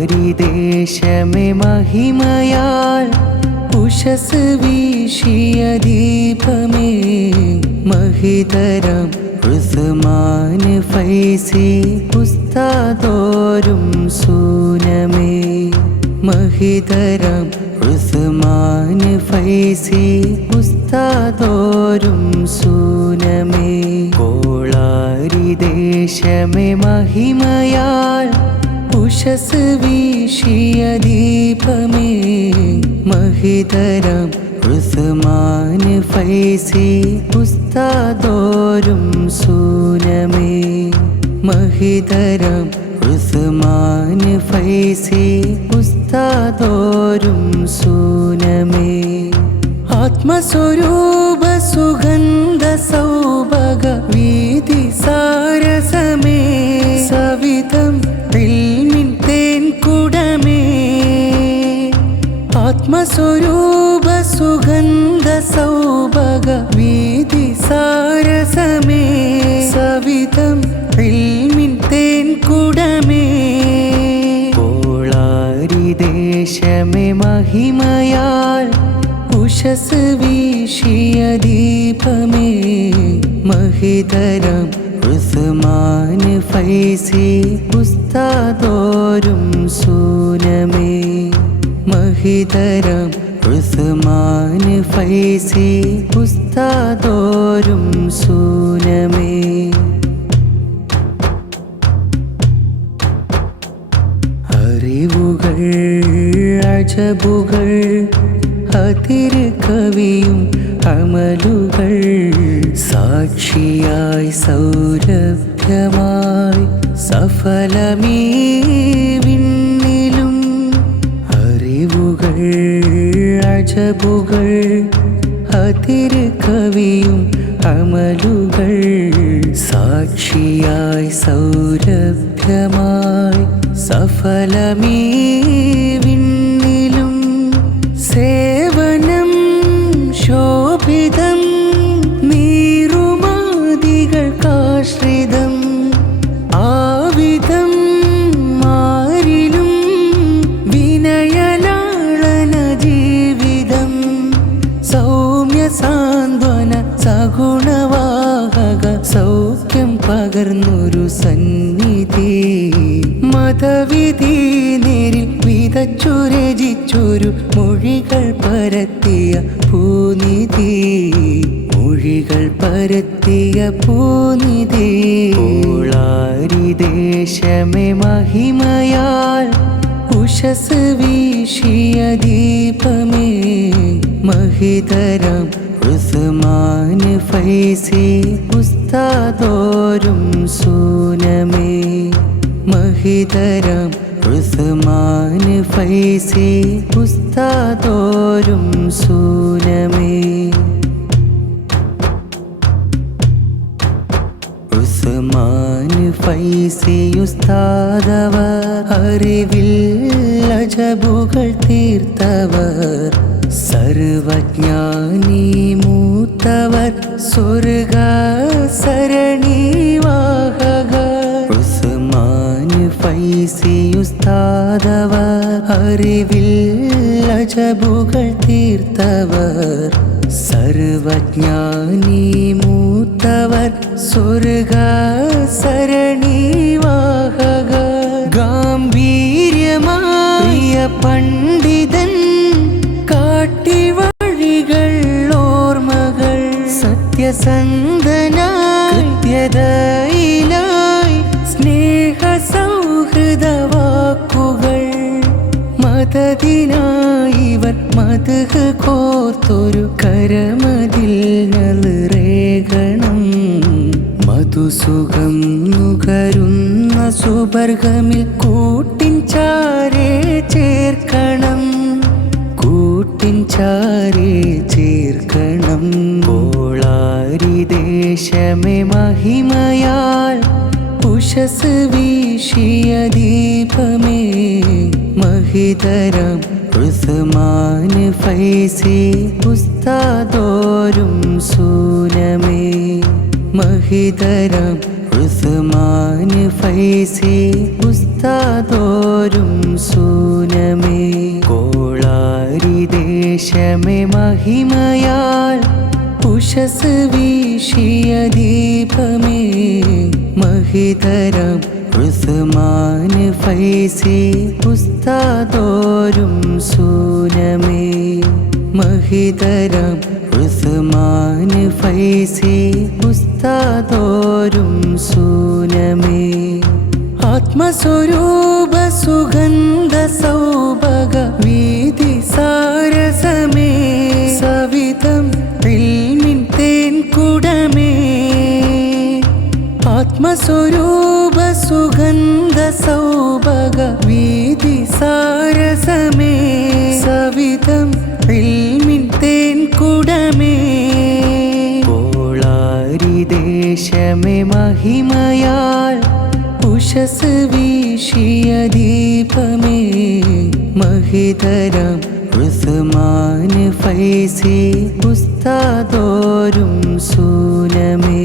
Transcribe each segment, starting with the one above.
കോളാരിദേശമേ മഹിമയാൽ ഉഷസ് വീശിയ ദീപമേ മഹിതരം ഉസ്മാൻ ഫൈസി ഉസ്താദോരും സൂനമേ മഹിതരം ഉസ്മാൻ ഫൈസി ഉസ്താദോരും സൂനമേ കോളാരിദേശമേ മഹിമയാൽ ഉഷസ് വീശിയ ദീപമേ മഹിതരം ഉസ്മാൻ ഫൈസി ഉസ്താദോരും സൂനമേ മഹിതരം ഉസ്മാൻ ഫൈസി ഉസ്താദോരും സൂനമേ. ആത്മസ്വരൂപ സുഗന്ധ സൗഭഗ വീതി ആത്മസ്വരൂപ സുഗന്ധ സൗഭഗ വീതി സാരസമേ സവിതം ഇൽമിൻ തേൻ കുടമേ. കോളാരിദേശമേ മഹിമയാൽ ഉഷസ് വീശിയ ദീപമേ. മഹിതരം ഉസ്മാൻ ഫൈസി ഉസ്താദോരും സൂനമേ മഹിതരം ഉസ്മാൻ ഫൈസി ഉസ്താദോരും സൂനമേ. അറിവുകൾ അജബുകൾ അതിര് കവിയും അമലുകൾ സാക്ഷിയായി സൗരഭ്യമായി സഫലമീ അജബുകൾ അതിര് കവിയും അമലുകൾ സാക്ഷിയായി സൗരഭ്യമായി സഫലമീ പകർന്നൊരു സന്നിധി. മതവിധി നേരിൽ വിതച്ചു രചിച്ചൊരു മൊഴികൾ പരത്തിയ പൂനിധി മൊഴികൾ പരത്തിയ പൂനിധി ദേശമേ മഹിമയാൽ ഉഷസ് വീശിയ ദീപമേ. മഹിതരം ഉസ്മാൻ ഫൈസി ഉസ്താദോരും സൂനമേ മഹിതരം ഉസ്മാൻ ഫൈസി ഉസ്താദോരും സൂനമേ. ഉസ്മാന് ഫൈസി ഉസ്താദവർ അറിവിൽ അജബുകൾ തീർത്തവർ സർവജ്ഞാനി മൂത്തവർ സ്വർഗ സരണിവാഹകർ ഉസ്മാൻ ഫൈസിയുസ്താദവർ അറിവിൽ അജബുകൾ തീർത്തവർ. സർവജ്ഞാനി മൂത്തവർ. സ്വർഗ സരണിവാഹക ഗാംഭീര്യമായ പണ്ഡിതൻ. കാട്ടി വഴികൾ ഓർമ്മകൾ. സത്യസന്ധനായി മതത്തിനായി ഇവർ മതക് കോർത്തൊരു കരമതിൽ നളിറേകണം. മധുസുഖം നുകരുന്ന സുബർഗമിൽ കൂട്ടിൻ ചാരേ ചേർക്കണം. കൂട്ടിൻ ചാരേ ചേർക്കണം. കോളാരിദേശമേ മഹിമയാൽ ഉഷസ് വീശിയ ദീപമേ. മഹിതരം ഉസ്മാൻ ഫൈസി ഉസ്താദോരും സൂനമേ. മഹിതരം. ഉസ്മാൻ ഫൈസി ഉസ്താദോരും സൂനമേ. കോളാരി ദേശമേ മഹിമയാൽ ഉഷസ് വീശിയ ദീപമേ. മഹിതരം. ഉസ്മാൻ ഫൈസി ഉസ്താദോരും സൂനമേ. മഹിതരം ഉസ്മാൻ ഫൈസി ഉസ്താദോരും സൂനമേ. ആത്മസ്വരൂപ സുഗന്ധ സൗഭഗ വീതി സാരസമേ. സവിതം തേൻ കുടമേ. ആത്മസ്വരൂപ സുഗന്ധ സൗഭഗ വീതി സാരസമേ. സവിതം ഇൽമിൻ തേൻ കുടമേ. കോളാരി ദേശമേ മഹിമയാൽ ഉഷസ് വീശിയ ദീപമേ. മഹിതരം ഉസ്മാൻ ഫൈസി ഉസ്താദോരും സൂനമേ.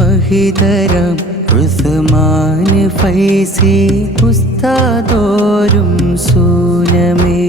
മഹിതരം ഉസ്മാന് ഫൈസി ഉസ്താദോരും സൂനമേ.